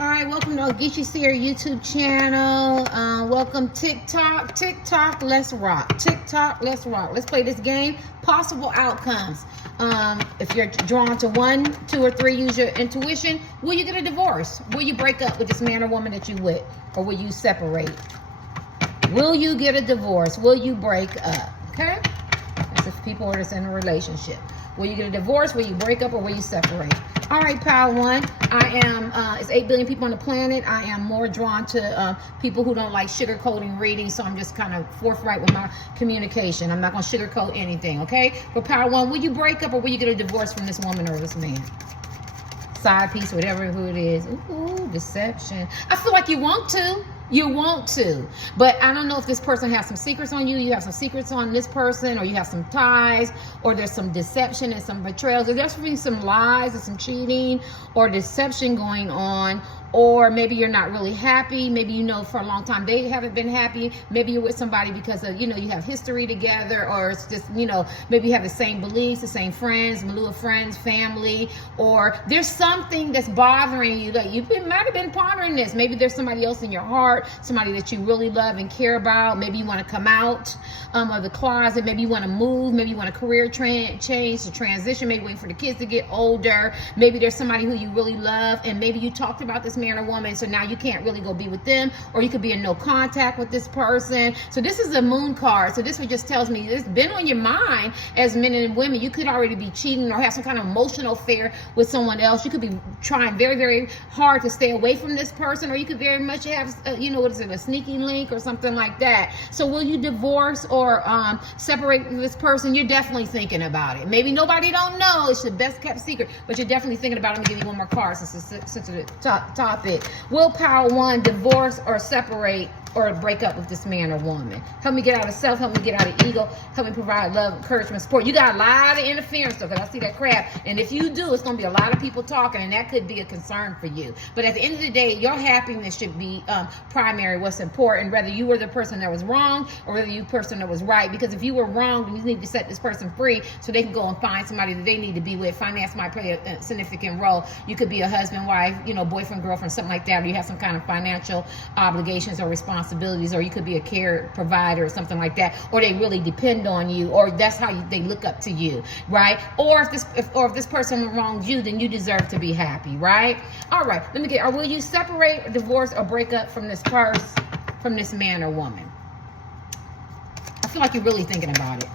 All right, welcome to Ogechi Seer YouTube channel. Welcome TikTok. TikTok, let's rock. TikTok, let's rock. Let's play this game. Possible outcomes. If you're drawn to 1, 2, or 3, use your intuition. Will you get a divorce? Will you break up with this man or woman that you with? Or will you separate? Will you get a divorce? Will you break up? Okay? That's if people are just in a relationship. Will you get a divorce? Will you break up? Or will you separate? All right, Pile 1. I am, it's 8 billion people on the planet. I am more drawn to people who don't like sugarcoating reading, so I'm just kind of forthright with my communication. I'm not going to sugarcoat anything, okay? For Pile 1, will you break up or will you get a divorce from this woman or this man? Side piece, whatever who it is. Ooh, deception. I feel like you want to. You want to, but I don't know if this person has some secrets on you, you have some secrets on this person, or you have some ties, or there's some deception and some betrayals, or there's been some lies or some cheating or deception going on, or maybe you're not really happy. Maybe you know for a long time they haven't been happy. Maybe you're with somebody because of, you have history together, or it's just, maybe you have the same beliefs, the same friends, milieu of friends, family, or there's something that's bothering you that you might have been pondering this. Maybe there's somebody else in your heart, somebody that you really love and care about. Maybe you want to come out of the closet. Maybe you want to move. Maybe you want a career change, to transition. Maybe waiting for the kids to get older. Maybe there's somebody who you really love, and maybe you talked about this man or woman, so now you can't really go be with them, or you could be in no contact with this person. So this is a moon card. So this one just tells me it's been on your mind as men and women. You could already be cheating or have some kind of emotional affair with someone else. You could be trying very, very hard to stay away from this person, or you could very much have, what is it, a sneaky link or something like that. So will you divorce or separate from this person? You're definitely thinking about it. Maybe nobody don't know. It's the best kept secret, but you're definitely thinking about it. Let me give you one more card since it's sensitive topic. Will Pile 1 divorce or separate or break up with this man or woman? Help me get out of self. Help me get out of ego. Help me provide love, encouragement, support. You got a lot of interference though, because I see that crap. And if you do, it's going to be a lot of people talking, and that could be a concern for you. But at the end of the day, your happiness should be primary, what's important, whether you were the person that was wrong or whether you were the person that was right. Because if you were wrong, then you need to set this person free so they can go and find somebody that they need to be with. Finance might play a significant role. You could be a husband, wife, boyfriend, girlfriend, something like that, or you have some kind of financial obligations or responsibilities, or you could be a care provider or something like that, or they really depend on you, or that's how they look up to you, right? Or if this person wrongs you, then you deserve to be happy, right? All right, or will you separate, divorce, or break up from this man or woman? I feel like you're really thinking about it.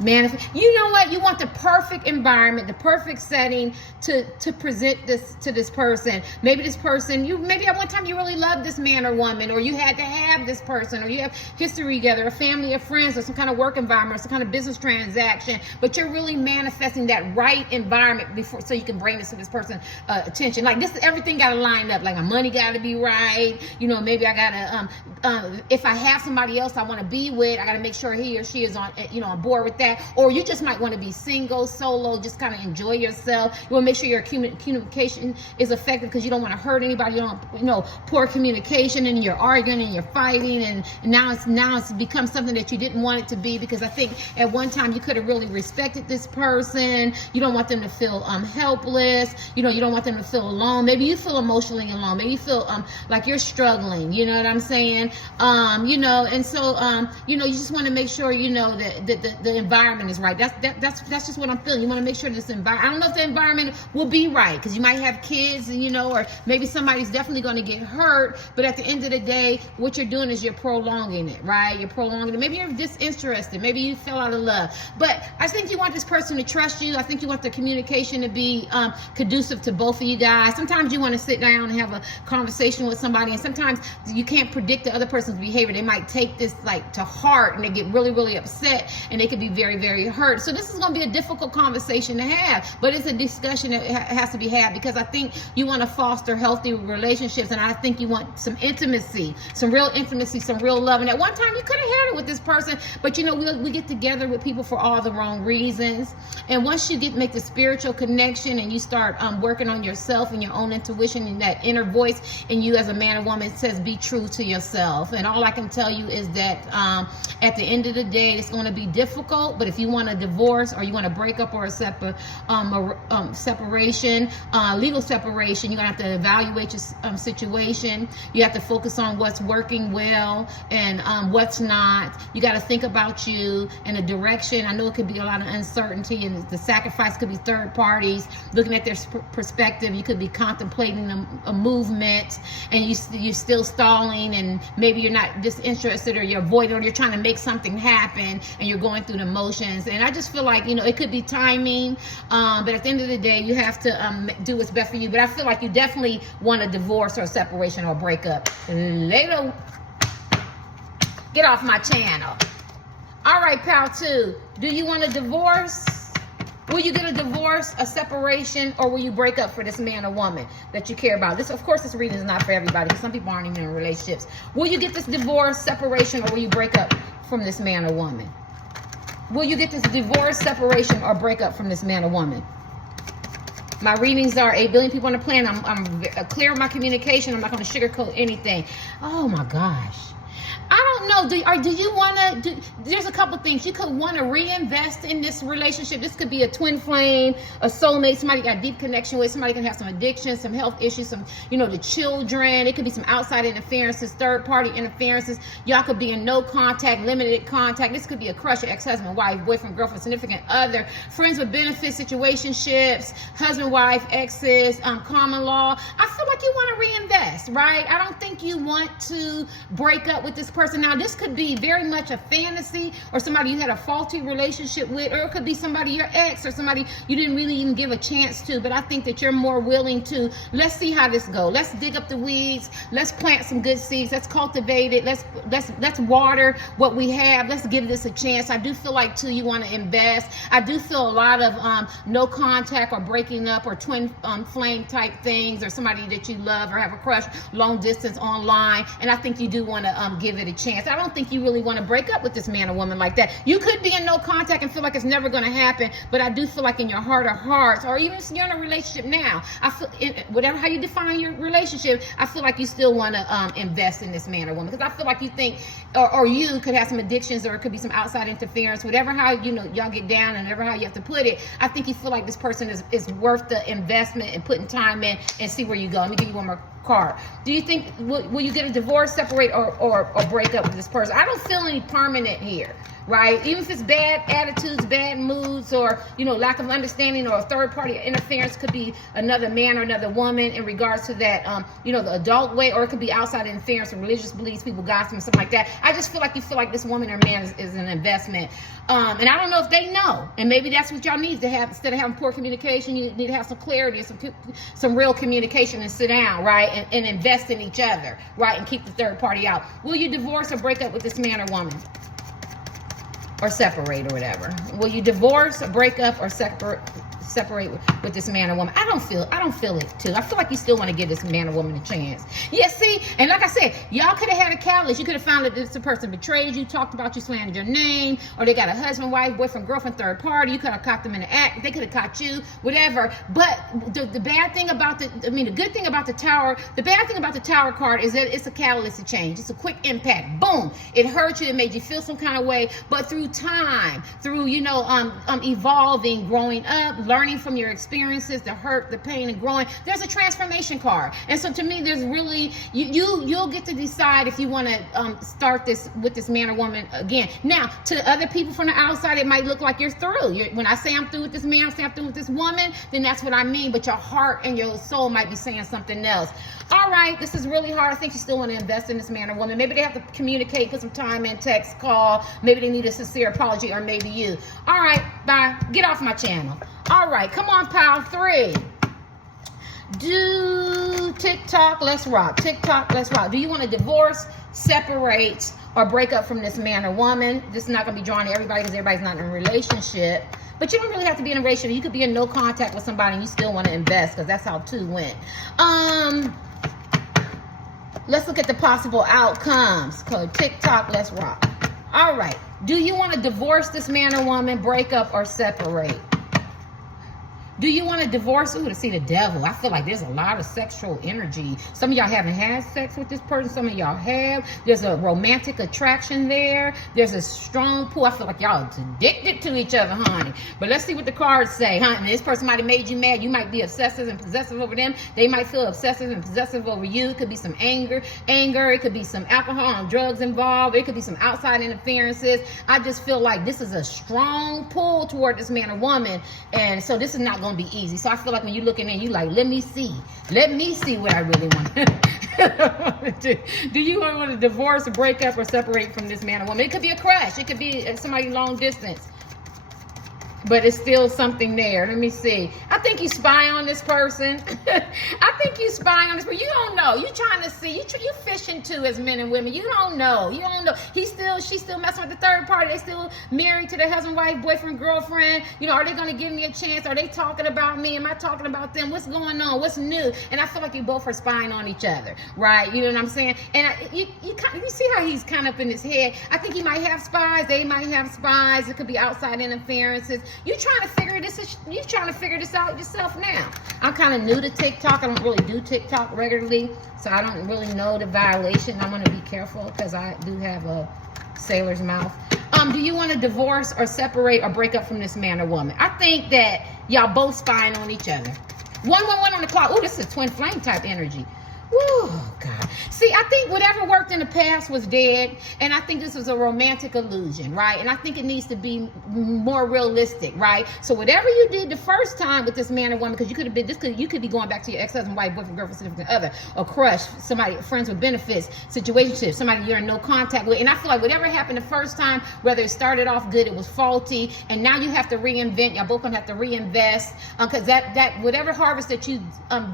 You know what? You want the perfect environment, the perfect setting to present this to this person. Maybe this person, maybe at one time you really loved this man or woman, or you had to have this person, or you have history together, a family of friends, or some kind of work environment, or some kind of business transaction, but you're really manifesting that right environment before, so you can bring this to this person's attention. Like this, everything got to line up. Like my money got to be right. Maybe I got to, if I have somebody else I want to be with, I got to make sure he or she is on, on board with that. Or you just might want to be single, solo, just kind of enjoy yourself. You want to make sure your communication is effective, because you don't want to hurt anybody. You don't, poor communication, and you're arguing and you're fighting, and now it's become something that you didn't want it to be, because I think at one time you could have really respected this person. You don't want them to feel helpless. You don't want them to feel alone. Maybe you feel emotionally alone. Maybe you feel like you're struggling. You know what I'm saying? And so you just want to make sure that the environment is right. That's just what I'm feeling. You want to make sure this environment, I don't know if the environment will be right, because you might have kids, and or maybe somebody's definitely going to get hurt, but at the end of the day, what you're doing is you're prolonging it, right? You're prolonging it. Maybe you're disinterested. Maybe you fell out of love, but I think you want this person to trust you. I think you want the communication to be conducive to both of you guys. Sometimes you want to sit down and have a conversation with somebody, and sometimes you can't predict the other person's behavior. They might take this to heart, and they get really, really upset, and they could be very, very hurt. So this is going to be a difficult conversation to have, but it's a discussion that has to be had, because I think you want to foster healthy relationships, and I think you want some intimacy, some real intimacy, some real love. And at one time you could have had it with this person, but we get together with people for all the wrong reasons. And once you make the spiritual connection, and you start working on yourself and your own intuition, and that inner voice in you as a man or woman says, be true to yourself. And all I can tell you is that at the end of the day, it's going to be difficult. but if you want a divorce or you want to break up or a separation, legal separation, you're going to have to evaluate your situation. You have to focus on what's working well and what's not. You got to think about you and the direction. I know it could be a lot of uncertainty, and the sacrifice could be third parties looking at their perspective. You could be contemplating a movement, and you're still stalling, and maybe you're not disinterested, or you're avoiding, or you're trying to make something happen, and you're going through the motions. And I just feel like, it could be timing, but at the end of the day, you have to do what's best for you. But I feel like you definitely want a divorce or a separation or a breakup. Later, get off my channel. All right, pal two, do you want a divorce? Will you get a divorce, a separation, or will you break up for this man or woman that you care about? This, of course, this reading is not for everybody, because some people aren't even in relationships. Will you get this divorce, separation, or will you break up from this man or woman? Will you get this divorce, separation, or break up from this man or woman? My readings are 8 billion people on the planet. I'm clear in my communication. I'm not going to sugarcoat anything. Oh, my gosh. I don't know. Do you want to? There's a couple things. You could want to reinvest in this relationship. This could be a twin flame, a soulmate, somebody you got a deep connection with. Somebody can have some addiction, some health issues, some, the children. It could be some outside interferences, third party interferences. Y'all could be in no contact, limited contact. This could be a crush, your ex-husband, wife, boyfriend, girlfriend, significant other, friends with benefits, situationships, husband, wife, exes, common law. I feel like you want to reinvest, right? I don't think you want to break up with this person. Now, this could be very much a fantasy, or somebody you had a faulty relationship with, or it could be somebody your ex, or somebody you didn't really even give a chance to. But I think that you're more willing to, let's see how this goes. Let's dig up the weeds. Let's plant some good seeds. Let's cultivate it. Let's water what we have. Let's give this a chance. I do feel like too, you want to invest. I do feel a lot of no contact or breaking up or twin flame type things, or somebody that you love or have a crush long distance online. And I think you do want to give it a chance. I don't think you really want to break up with this man or woman like that. You could be in no contact and feel like it's never going to happen, but I do feel like in your heart of hearts, or even if you're in a relationship now, I feel, whatever how you define your relationship, I feel like you still want to invest in this man or woman, because I feel like you think, or you could have some addictions, or it could be some outside interference, whatever how y'all get down, and whatever how you have to put it. I think you feel like this person is worth the investment and putting time in, and see where you go. Let me give you one more card. Do you think, will you get a divorce, separate, or break up with this person? I don't feel any permanent here, right? Even if it's bad attitudes, bad moods, or lack of understanding, or a third party interference, could be another man or another woman in regards to that, the adult way, or it could be outside interference from religious beliefs, people gossiping, something like that. I just feel like you feel like this woman or man is an investment, and I don't know if they know, and maybe that's what y'all need to have. Instead of having poor communication, you need to have some clarity, some real communication, and sit down, right, and invest in each other, right, and keep the third party out. Will you divorce or break up with this man or woman? Or separate, or whatever. Will you divorce, or break up, or separate with this man or woman? I don't feel it too. I feel like you still want to give this man or woman a chance. Yeah, see, and like I said, y'all could have had a catalyst. You could have found that this person betrayed you, talked about you, slandered your name, or they got a husband, wife, boyfriend, girlfriend, third party. You could have caught them in the act. They could have caught you, whatever. But the bad thing about the good thing about the tower, the bad thing about the tower card is that it's a catalyst to change. It's a quick impact. Boom. It hurt you. It made you feel some kind of way. But through time, through evolving, growing up, learning from your experiences, the hurt, the pain, and growing, there's a transformation card. And so to me, there's really, you'll get to decide if you want to start this with this man or woman again. Now, to other people from the outside, it might look like you're through. When I say I'm through with this man, I say I'm through with this woman, then that's what I mean. But your heart and your soul might be saying something else. All right, this is really hard. I think you still want to invest in this man or woman. Maybe they have to communicate, put some time in, text, call. Maybe they need a sincere apology, or maybe you. All right, bye. Get off my channel. All right, come on, pal 3. Do TikTok, let's rock. TikTok, let's rock. Do you want to divorce, separate, or break up from this man or woman? This is not going to be drawn to everybody, because everybody's not in a relationship. But you don't really have to be in a relationship. You could be in no contact with somebody and you still want to invest, because that's how 2 went. Let's look at the possible outcomes. Code TikTok, let's rock. All right. Do you want to divorce this man or woman, break up, or separate? Do you want to divorce? Ooh, to see the devil. I feel like there's a lot of sexual energy. Some of y'all haven't had sex with this person. Some of y'all have. There's a romantic attraction there. There's a strong pull. I feel like y'all addicted to each other, honey. But let's see what the cards say, honey. This person might have made you mad. You might be obsessive and possessive over them. They might feel obsessive and possessive over you. It could be some anger. It could be some alcohol and drugs involved. It could be some outside interferences. I just feel like this is a strong pull toward this man or woman. And so this is not going to be easy. So I feel like when you're looking in, you like, let me see what I really want. Do you want to divorce or break up or separate from this man or woman? It could be a crush. It could be somebody long distance. But it's still something there. Let me see. I think you spy on this person. I think you spying on this person. You don't know. You trying to see. You fishing too as men and women. You don't know. You don't know. She's still messing with the third party. They still married to their husband, wife, boyfriend, girlfriend. You know, are they going to give me a chance? Are they talking about me? Am I talking about them? What's going on? What's new? And I feel like you both are spying on each other, right? You know what I'm saying? And you see how he's kind of up in his head. I think he might have spies. They might have spies. It could be outside interferences. You trying to figure this out yourself now. I'm kind of new to TikTok. I don't really do TikTok regularly, so I don't really know the violation. I'm going to be careful because I do have a sailor's mouth. Do you want to divorce or separate or break up from this man or woman? I think that y'all both spying on each other. 111 on the clock. Oh, this is a twin flame type energy. Woo, God. See, I think whatever worked in the past was dead, and I think this was a romantic illusion, right? And I think it needs to be more realistic, right? So whatever you did the first time with this man or woman, because you could be going back to your ex-husband, wife, boyfriend, girlfriend, significant other, or crush, somebody, friends with benefits, situationship, somebody you're in no contact with. And I feel like whatever happened the first time, whether it started off good, it was faulty, and now you have to reinvent. Y'all both gonna have to reinvest, because that whatever harvest that you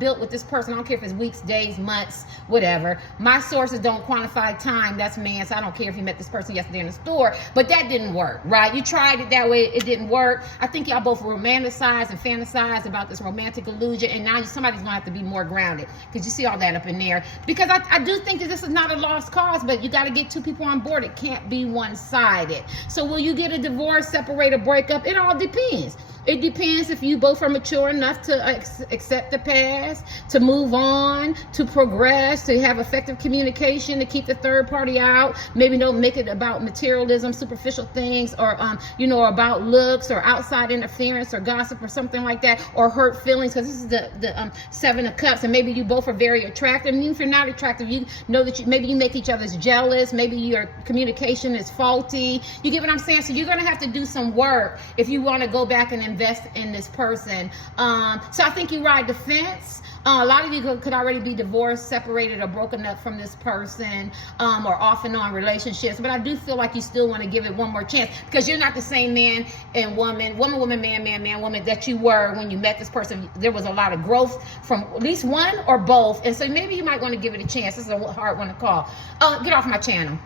built with this person, I don't care if it's weeks, days, months, whatever. My sources don't quantify time. That's man. So I don't care if you met this person yesterday in the store, but that didn't work, right? You tried it that way. It didn't work. I think y'all both romanticize and fantasize about this romantic illusion. And now somebody's going to have to be more grounded, because you see all that up in there. Because I do think that this is not a lost cause, but you got to get two people on board. It can't be one-sided. So will you get a divorce, separate, or break up? It all depends. It depends if you both are mature enough to accept the past, to move on, to progress, to have effective communication, to keep the third party out. Maybe don't make it about materialism, superficial things, or about looks or outside interference or gossip or something like that, or hurt feelings, because this is the Seven of Cups, and maybe you both are very attractive. And even if you're not attractive, you know that maybe you make each other's jealous. Maybe your communication is faulty. You get what I'm saying? So you're going to have to do some work if you want to go back and invest in this person. So I think you ride the fence. A lot of you could already be divorced, separated, or broken up from this person, or off and on relationships. But I do feel like you still want to give it one more chance, because you're not the same man and woman, man, woman that you were when you met this person. There was a lot of growth from at least one or both. And so maybe you might want to give it a chance. This is a hard one to call. Get off my channel.